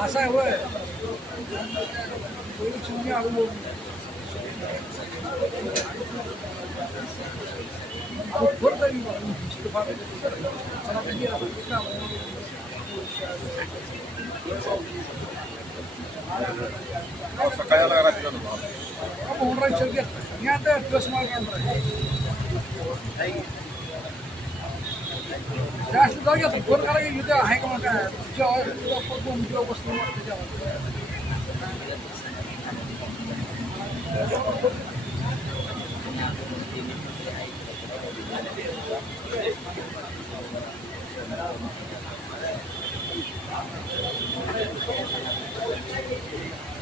असं आहे होय. पहिली आलो अहो, बरं सकाळी आला रात्री आलो बा. अब होणार विचार घ्या मी आता प्लस मार्क आणणार जास्त जाऊ घ्या फोन करा की इथे आहे का मग काय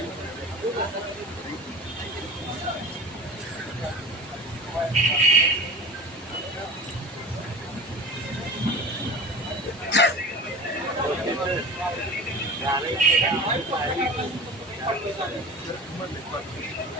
फोन जेव्हा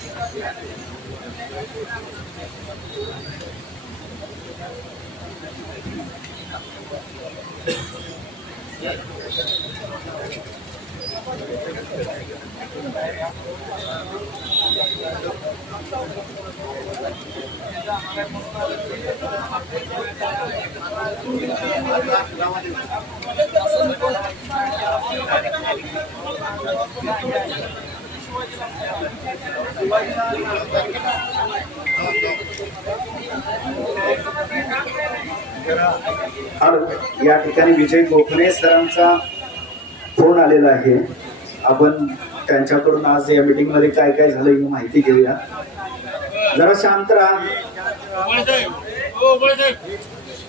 जेव्हा हॅलो या ठिकाणी विजय गोखले सरांचा फोन आलेला आहे. आपण त्यांच्याकडून आज या मीटिंगमध्ये काय काय झालं ही माहिती घेऊया. जरा शांत राहा. हो, हो,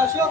ra trước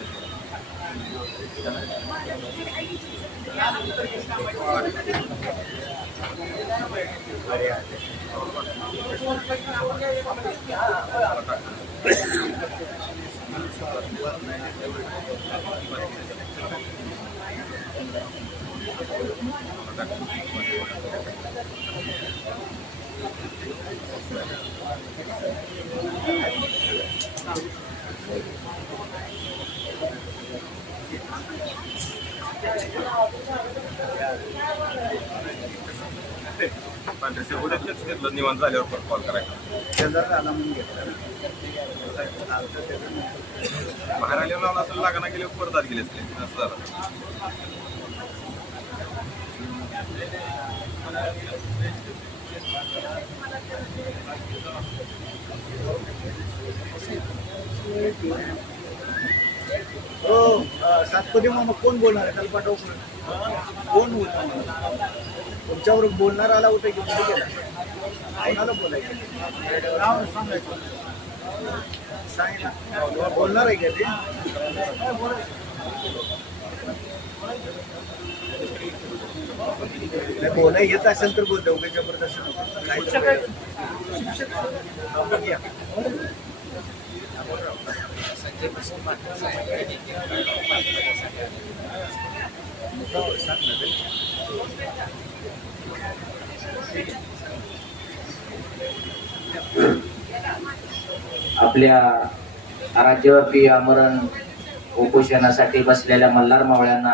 ती अं, पण घेतलं निवांत झाल्यावर परत कॉल करायचा. शेजार आला म्हणून घेतला बाहेर आल्यावर लावला असेल लागाना गेले परत आत गेले असते असं झालं. हो सातपदी मामा कोण बोलणार आहे? त्याला पाठव कोण बोलणार? तुमच्यावर बोलणार आला होता की कुठे गेला कोणाला बोलायचं? नाव सांगायचं. बोलणार आहे का ते? बोलाय येत असेल तर बोल उगाच जबरदस्त. काय? तर हा, बघ या. हो, आपल्या राज्यव्यापी आमरण उपोषणासाठी बसलेल्या मल्हार मावळ्यांना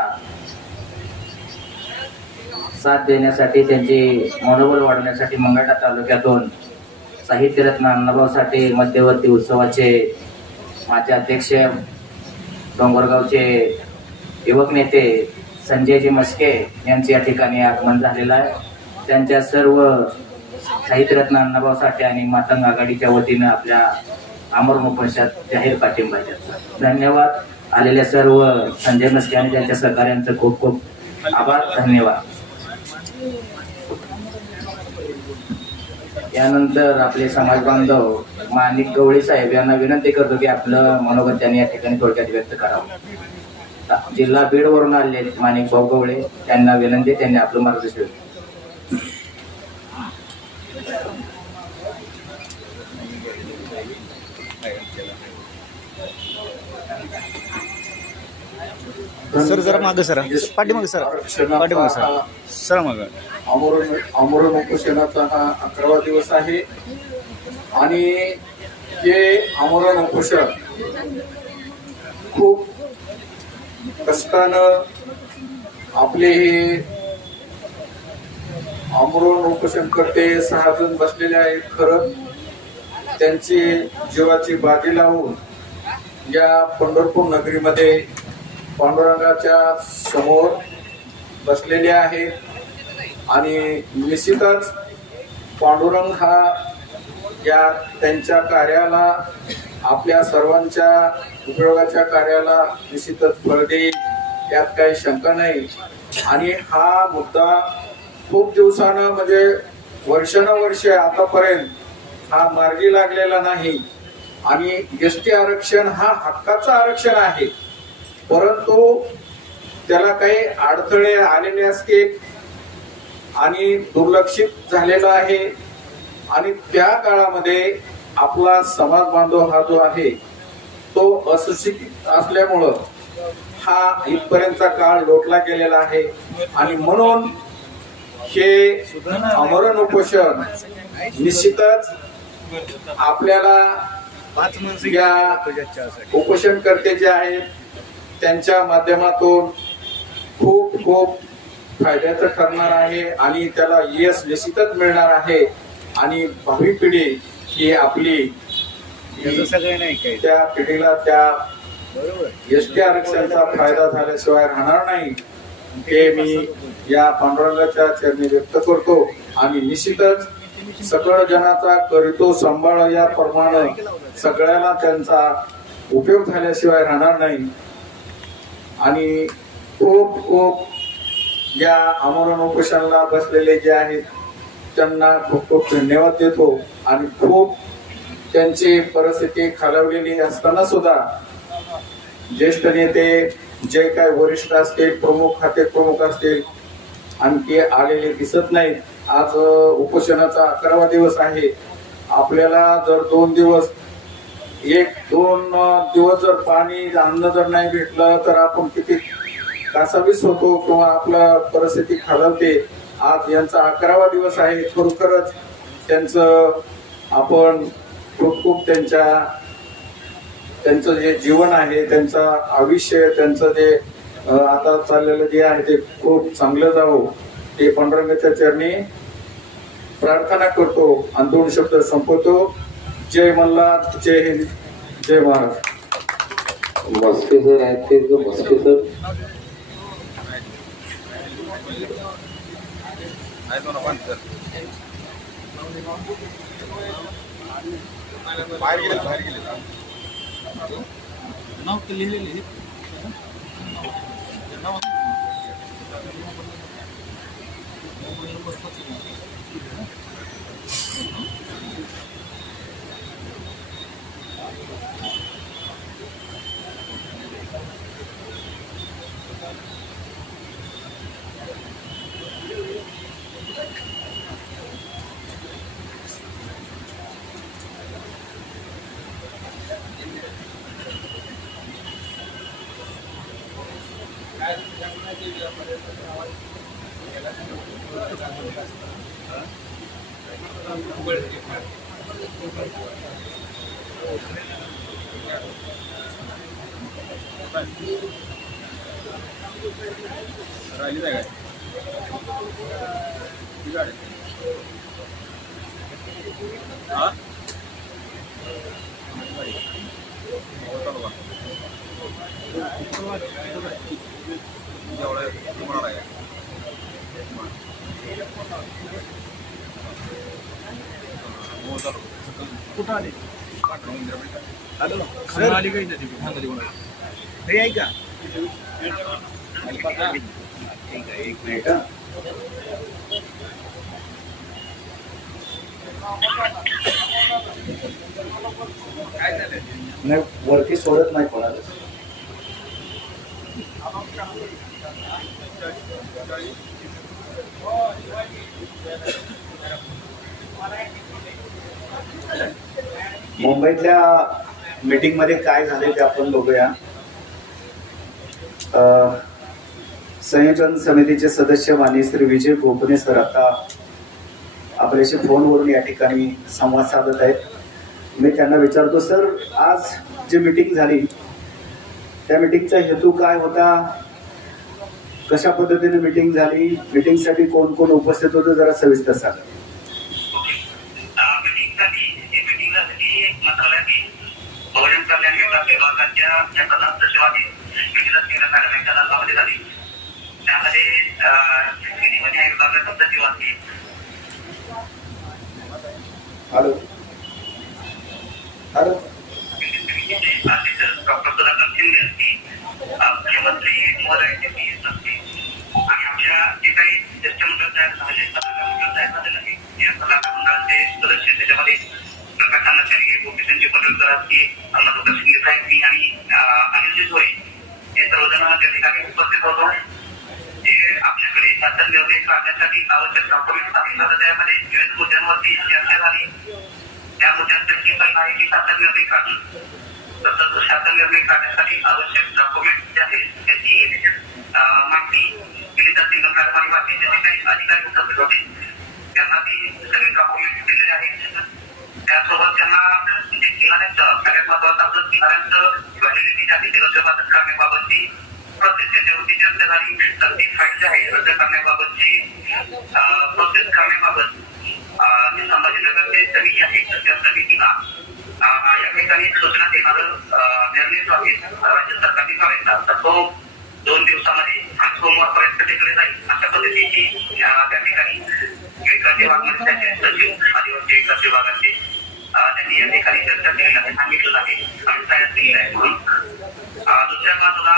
साथ देण्यासाठी त्यांचे मनोबल वाढवण्यासाठी मंगळा तालुक्यातून साहित्यरत्न अण्णाभाऊ साठे मध्यवर्ती उत्सवाचे माझे अध्यक्ष डोंगरगावचे युवक नेते संजयजी मस्के यांचे या ठिकाणी आगमन झालेलं आहे. त्यांच्या सर्व साहित्यरत्न अण्णाभाऊ साठे आणि मातंग आघाडीच्या वतीनं आपल्या अमर मोपशात जाहीर पाठिंबा धन्यवाद. आलेल्या सर्व संजय मस्के आणि त्यांच्या सहकार्यांचं खूप खूप आभार. धन्यवाद. यानंतर आपले समाज बांधव माणिक गवळी साहेब यांना विनंती करतो की आपलं मनोगत त्यांनी या ठिकाणी थोडक्यात व्यक्त करावं. जिल्हा बीड वरून आले माणिक भाऊ गवळे त्यांना विनंती त्यांनी आपलं मार्गदर्शन सर जरा मागं सर. पाठीमागं सर. पाठीमागं सर. सर मागं. आमरण आमरण उपोषणाचा हा अकरावा दिवस आहे. आणि हे आमरण उपोषण खूप कष्टानं आपले हे आमरण उपोषण करते. सहा जण बसलेले आहेत खरं. त्यांची जीवाची बाजी लावून या पंढरपूर नगरीमध्ये पांडुरंगाच्या समोर बसलेले आहेत. आणि निश्चितच पांडुरंग हा या त्यांच्या कार्याला आपल्या सर्वांच्या उपयोगाच्या कार्याला निश्चितच फळ देईल यात काही शंका नाही. आणि हा मुद्दा खूप दिवसानं म्हणजे वर्षानुवर्ष आतापर्यंत हा मार्गी लागलेला नाही. आणि एस टी आरक्षण हा हक्काचं आरक्षण आहे. परंतु त्याला काही अडथळे आलेले असतील आणि दुर्लक्षित झालेला आहे. आणि त्या काळामध्ये आपला समाज बांधव हा जो आहे तो अशिक्षित असल्यामुळं हा इथपर्यंतचा काळ लोटला गेलेला आहे. आणि म्हणून हे अमरण उपोषण निश्चितच आपल्याला या उपोषणकर्ते जे आहेत त्यांच्या माध्यमातून खूप खूप फायद्याचं ठरणार आहे आणि त्याला यश निश्चितच मिळणार आहे. आणि भावी पिढी ही आपली त्या पिढीला त्या एस टी आरक्षणाचा फायदा झाल्याशिवाय राहणार नाही. हे मी या पांडुरंगाच्या चरणी व्यक्त करतो. आणि निश्चितच सकळ जनाचा करितो सांभाळ या प्रमाणे सगळ्यांना त्यांचा उपयोग झाल्याशिवाय राहणार नाही. आणि खूप खूप या आमरण उपोषणाला बसलेले जे आहेत त्यांना खूप खूप धन्यवाद देतो. आणि खूप त्यांची परिस्थिती खालावलेली असताना सुद्धा ज्येष्ठ नेते जे काय वरिष्ठ असतील प्रमुख खाते प्रमुख असतील आणखी आलेले दिसत नाहीत. आज उपोषणाचा अकरावा दिवस आहे. आपल्याला जर दोन दिवस एक दोन दिवस जर पाणी अन्न जर नाही भेटलं तर आपण किती कासावीस होतो किंवा आपला परिस्थिती खालवते. आज यांचा अकरावा दिवस आहे खरोखरच त्यांचं आपण खूप खूप त्यांच्या त्यांचं जे जीवन आहे त्यांचं आयुष्य त्यांचं जे आता चाललेलं जे आहे ते खूप चांगलं जावं. ते पांडुरंगाच्या चरणी प्रार्थना करतो आणि दोन शब्द संपवतो. जय मल्हार जय हिंद जय महाराज मस्के सर आहेत ते मस्के सर. आहे तो ना पाणी सर बाहेर गेले बाहेर गेले नाव ते लिहिलेले राहिली कुठं आले पाठवून द्या बरं का. आलो ना आली काही नाही तिकडे आहे कोणा एक मिनिट हा. नाही वरती सोडत नाही कोणाला मुंबईतल्या मीटिंगमध्ये काय झाले ते आपण बघूया. संयोजन समितीचे सदस्य माननीय श्री विजय गोपने सर आता आपल्याशी फोनवरून या ठिकाणी संवाद साधत आहेत. मी त्यांना विचारतो सर आज जी मीटिंग झाली त्या मीटिंगचा हेतू काय होता? कशा पद्धतीने मीटिंग झाली? मीटिंगसाठी कोण कोण उपस्थित होतं? जरा सविस्तर सांगा. मीटिंगसाठी ही मीटिंग सांगितलं आहे की शासन निर्णय काढणं तो शासन निर्णय काढण्यासाठी आवश्यक डॉक्युमेंट जे आहेत त्याची माहिती दिली जाते मॅडम आणि बाकीचे जे काही अधिकारी उपस्थित होते त्यांना ती सगळे डॉक्युमेंट दिलेले आहेत. त्यासोबत त्यांना म्हणजे जे किनाऱ्यांचं सगळ्यात महत्वाचं आपलं किनाऱ्यांचं व्हॅलिडिटी जाते आहे रद्द करण्याबाबतची प्रोसेस त्याच्यावरती चर्चा झाली तर ती फाईल जी आहे रद्द करण्याबाबतची प्रोसेस करण्याबाबत अं, जी समिती आहे त्या समितीला या ठिकाणी सूचना देणारं अं, निर्णय जो आहे राज्य सरकारने करायचा तर तो दोन दिवसामध्ये आणि सोमवारपर्यंत तिकडे जाईल अशा पद्धतीची अं, त्या ठिकाणी विकास विभागाचे सचिव आदिवासी विकास विभागाचे अं, त्यांनी या ठिकाणी चर्चा केलेली आहे सांगितलेलं आहे आणि तयार केलेलं आहे म्हणून अं, दुसऱ्या बाजूला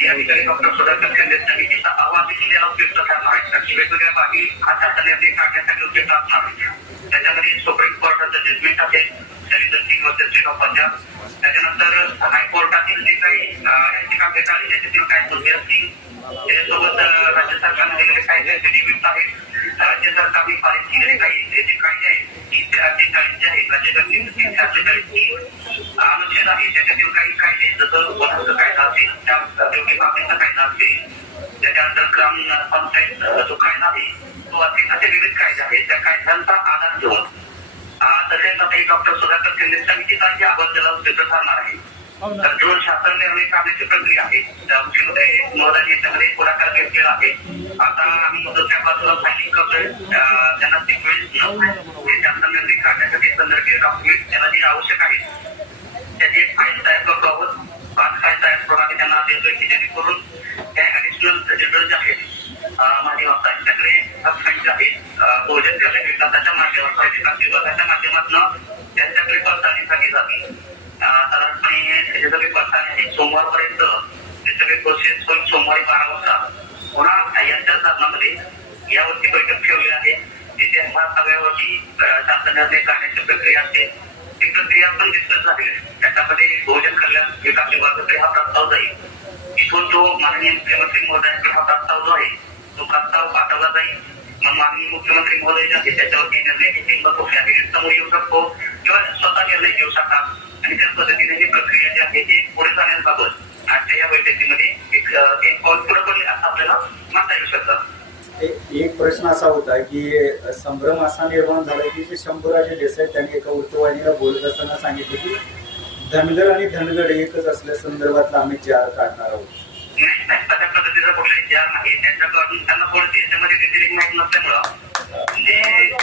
या ठिकाणी डॉक्टर सुधाकर केंद्र समितीचा अहवाल देखील याला उपयुक्त ठरणार आहे कारण की वेगवेगळ्या बाबी हा शासन निर्णय काढण्यासाठी उपयुक्त असणार आहे त्याच्यामध्ये सुप्रीम कोर्टाचं जजमेंट असेल Sharir Singh versus state of Punjab त्याच्यानंतर हायकोर्टातील जे काही अं, याचिका भेट आली त्याच्यातील काय मुद्दे असतील त्याच्यासोबत अं, राज्य सरकारने दिलेले काही सर्टिफिकेट आहेत राज्य सरकारने पारित केलेले काही जे जे कायदे आहेत तीनशे अठ्ठेचाळीस अनुच्छेद आहे त्याच्यातील काही कायदे जसं कायदा असेल त्या योग्य मागणीचा कायदा असेल त्याच्यानंतर ग्राम पंचायत जो कायदा आहे तो असेल असे विविध कायदे आहेत त्या कायद्यांचा आधार घेऊन तसेच आता डॉक्टर सुधाकर शिंदे समितीचाही अहवाल त्याला ठरणार आहे तर जो शासन निर्णय काढण्याची प्रक्रिया आहे. त्या मुख्यमंत्री याच्यामध्ये पुढाकार घेतलेला आहे. आता आम्ही मदतच्या बाजूला फायलिंग करतोय. अं, त्यांना सिक्वेन्स हे शासन निर्णय काढण्यासाठी संदर्भीय डॉक्युमेंट त्यांना जे आवश्यक आहे त्याची एक फाईल तयार करतो आहोत. पाच फाईल तयार करून आम्ही त्यांना देतोय की जेणेकरून त्या ऍडिशनल जनरल जे आहेत अं, माझी वार्ता यांच्याकडे फाईल जे आहे. अं, बहुजन कल्याण विकासाच्या माध्यमात विकास विभागाच्या माध्यमातून त्यांच्याकडे पडताळणीसाठी जातील. अं, आणि त्याचे सगळे पडताळणी सोमवारपर्यंत ते सगळे प्रोसेस होईल. सोमवारी बारा वाजता. पुन्हा यांच्या साधनामध्ये यावरती बैठक ठेवली आहे. तिथे ह्या सगळ्यावरती शासन निर्णय करण्याची प्रक्रिया असते. ती प्रक्रिया पण डिस्कस झाली त्याच्यामध्ये बहुजन कल्याण विकास विभागाकडे हा प्रस्ताव जाईल. इथून जो माननीय मुख्यमंत्री महोदयांकडे हा प्रस्ताव जो आहे तो प्रस्ताव पाठवला जाईल. मग माननीय मुख्यमंत्री महोदय त्याच्यावरती निर्णय घेतील. मग कुठल्या विषयी समोर येऊ शकतो किंवा स्वतः निर्णय घेऊ शकतात. आणि पद्धतीने ही प्रक्रिया जी आहे ती पुढे जाण्याबाबत आजच्या या बैठकीमध्ये एक एक पाऊल पुढे आपल्याला येऊ शकतं. एक प्रश्न असा होता की संभ्रम असा निर्माण झाला की जे शंभूराजे देसाई त्यांनी एका वृत्तवाहिनीला बोलत असताना सांगितले की धनगर आणि धनगड एकच असल्या संदर्भातला आम्ही चार काढणार आहोत. नाही नाही तशा पद्धतीचा कुठलाही ज्ञान नाही. त्यांच्याकडून त्यांना थोडीशी याच्यामध्ये डिटेलिंग माहिती नसल्यामुळं जे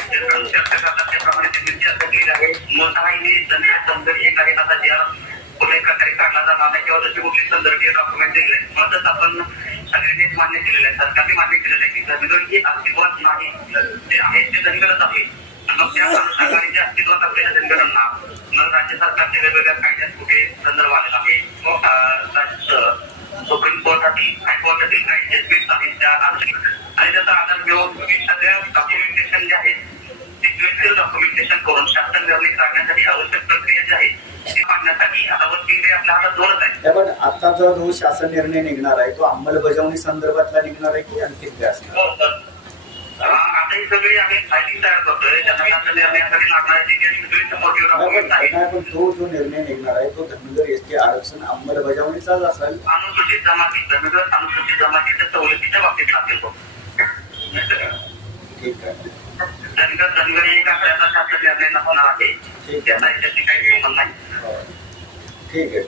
त्याप्रमाणे केली आहे एक आहे आता ज्या कुठल्याही प्रकारे काढला जाणार नाही किंवा संदर्भीय डॉक्युमेंट दिले म्हणूनच आपण सगळ्यांनीच मान्य केलेलं आहे. सरकारने मान्य केलेलं आहे की धनगर हे अस्तित्वात नाही. ते आहे ते धनगरच आहे. मग त्या अनुषंगाने जे अस्तित्वात असलेल्या धनगरांना मग राज्य सरकारच्या वेगवेगळ्या कायद्यात कुठे संदर्भ आलेला आहे. मग, सुप्रीम कोर्टातील हायकोर्टातील काही जजमेंट आहेत त्या अनुषंगाने आणि त्याचा आधार घेऊन हे सगळ्या डॉक्युमेंटेशन जे आहे सिक्वेन्शियल डॉक्युमेंटेशन करून शासन निर्णय काढण्यासाठी आवश्यक प्रक्रिया जी आहे ती मांडण्यासाठी आता वरती इकडे आपल्या हातात दोनच आहे. त्या पण आताचा जो शासन निर्णय निघणार आहे तो अंमलबजावणी संदर्भातला निघणार आहे की आणखी काय असणार हो, सगळी आम्ही फायलिंग तयार करतोय. शासन निर्णयासाठी लागणारे जे काही सगळी सपोर्टिव्ह नाही डॉक्युमेंट पण तो जो निर्णय निघणार आहे तो धनगर एस टी आरक्षण अंमलबजावणीचाच असेल. अनुसूचित जमाती धनगर अनुसूचित जमातीच्या सवलतीच्या बाबतीत लागेल तो. ठीक आहे. धनगर धनगर एक आकड्याचा शासन निर्णय होणार आहे. ठीक त्याचा आहे याच्याशी काही संबंध नाही. हो. ठीक आहे.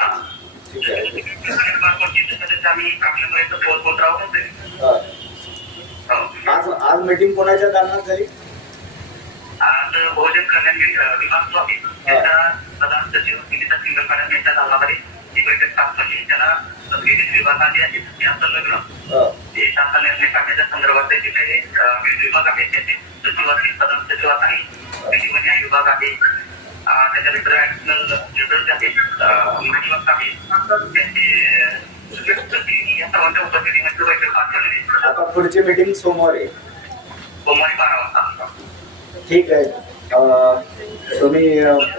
ठीक आहे. आम्ही काढल्यापर्यंत पोहोचत राहू. हा. आज आज मीटिंग कोणाच्या दालनात झाली? आज बहुजन कल्याण विभाग जो आहे त्याच्या प्रधान सचिव विनीता सिंगलपाड्या यांच्या नावामध्ये ही बैठक पार पडली त्याला विविध विभागाचे आहेत या संलग्न. जे शासन निर्णय काढण्याच्या संदर्भात जे काही अं, विविध विभाग आहेत त्याचे सचिव असतील प्रधान सचिव आहे विभाग आहे. त्याच्यानंतर ऍडिशनल जनरल जे आहेत महाधिवक्ता आहे त्यांचे आता पुढची मीटिंग सोमवारी. आहे. सोमवारी बारा वाजता. ठीक आहे. तुम्ही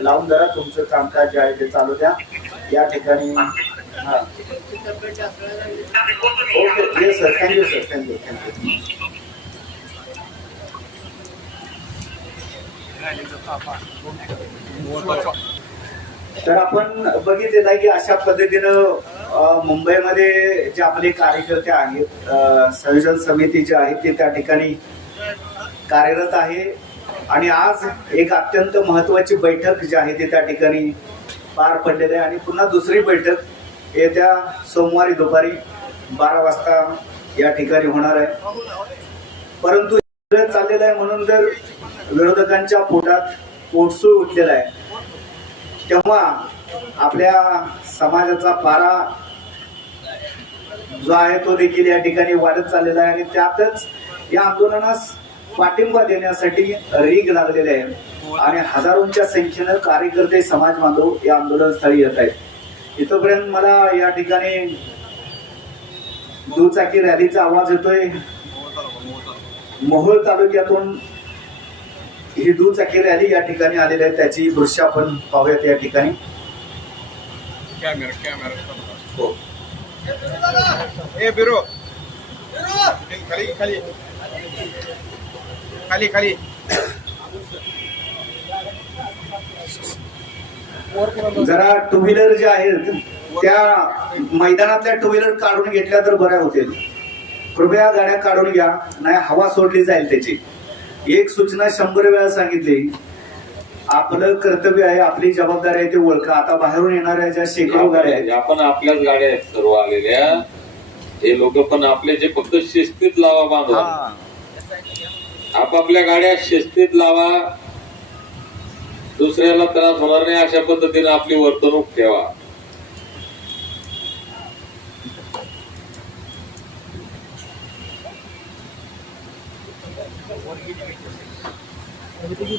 लावून धरा. तुमचं कामकाज जे आहे ते चालू द्या. या ठिकाणी हा. Okay yes sir thank you sir thank you thank you तर आपण बघितलेलं आहे की अशा पद्धतीनं मुंबईमध्ये जे आपले कार्यकर्ते आहेत संयोजन समिती जे आहे ते त्या ठिकाणी कार्यरत आहे. आणि आज एक अत्यंत महत्वाची बैठक जी आहे ती त्या ठिकाणी पार पडलेली आहे. आणि पुन्हा दुसरी बैठक येत्या सोमवारी दुपारी बारा वाजता या ठिकाणी होणार आहे. परंतु चाललेलं आहे म्हणून तर विरोधकांच्या पोटात पोटसूळ उठलेला आहे तेव्हा आपल्या समाजाचा पारा जो आहे तो देखील या ठिकाणी वाढत चाललेला आहे आणि त्यातच या आंदोलनास पाठिंबा देण्यासाठी रीग लागलेले आहे. आणि हजारोंच्या संख्येनं कार्यकर्ते समाज बांधव या आंदोलनस्थळी येत आहेत. इथपर्यंत मला या ठिकाणी दुचाकी रॅलीचा आवाज येतोय. मोहोळ तालुक्यातून ही दुचाकी रॅली या ठिकाणी आलेली आहे त्याची दृश्य आपण पाहूयात या ठिकाणी. Camera camera. हो. ए बिरो. खाली खाली. खाली खाली. जरा टू व्हीलर ज्या आहेत त्या मैदानातल्या टू व्हीलर काढून घेतल्या तर बऱ्या होतील. कृपया गाड्या काढून घ्या नाही हवा सोडली जाईल त्याची. एक सूचना शंभर वेळा सांगितली. आपलं कर्तव्य आहे आपली जबाबदारी आहे ते ओळखा. आता बाहेरून येणाऱ्या ज्या शेकडो गाड्या आहेत. आपण आपल्याच गाड्या आहेत सर्व आलेल्या. हे लोक पण आपले जे फक्त शिस्तीत लावा बांधवा. आपापल्या गाड्या शिस्तीत लावा. दुसऱ्याला त्रास होणार नाही अशा पद्धतीने आपली वर्तणूक ठेवा.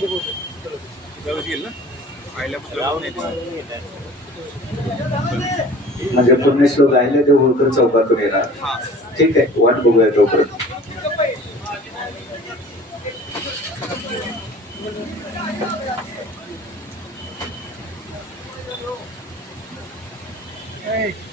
म्हणजे येईल ना राहिले ते होळकर चौकातून येणार ठीक आहे वाट बघूया तोपर्यंत Hey.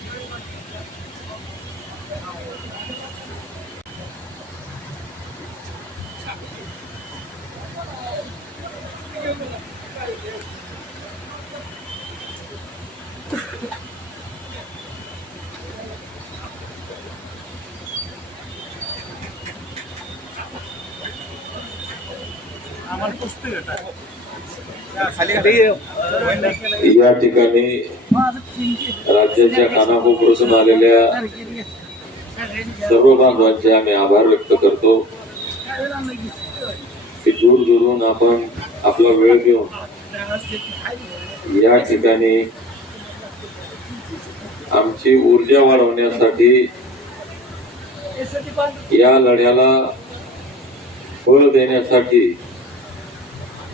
या ठिकाणी राज्याच्या कानाकोपऱ्यातून आलेल्या सर्व बांधवांचे आम्ही आभार व्यक्त करतो. की दूर दुरून आपण आपला वेळ घेऊन या ठिकाणी आमची ऊर्जा वाढवण्यासाठी या लढ्याला बळ देण्यासाठी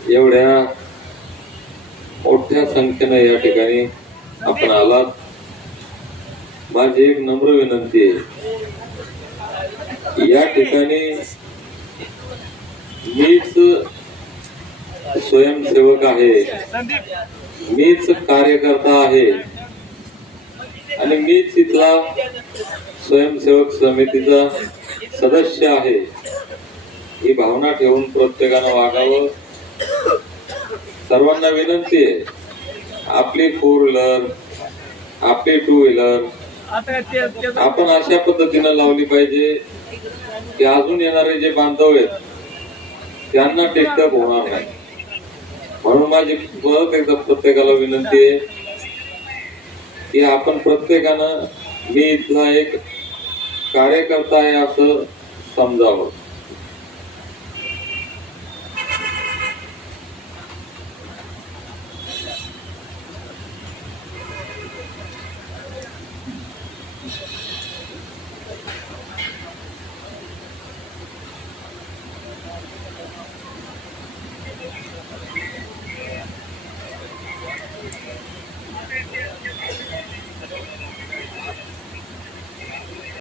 एवढ्या मोठ्या संख्येनं या ठिकाणी आपण आलात. माझी एक नम्र विनंती आहे. या ठिकाणी मीच स्वयंसेवक आहे. मीच कार्यकर्ता आहे. आणि मीच इथला स्वयंसेवक समितीचा सदस्य आहे. ही भावना ठेवून प्रत्येकानं वागावं. सर्वांना विनंती आहे. आपली फोर व्हीलर आपली टू व्हीलर आपण अशा पद्धतीनं लावली पाहिजे की अजून येणारे जे बांधव आहेत त्यांना डिस्टर्ब होणार नाही. म्हणून माझी परत एकदा प्रत्येकाला विनंती आहे की आपण प्रत्येकानं मी इथला एक कार्यकर्ता आहे असं समजावं.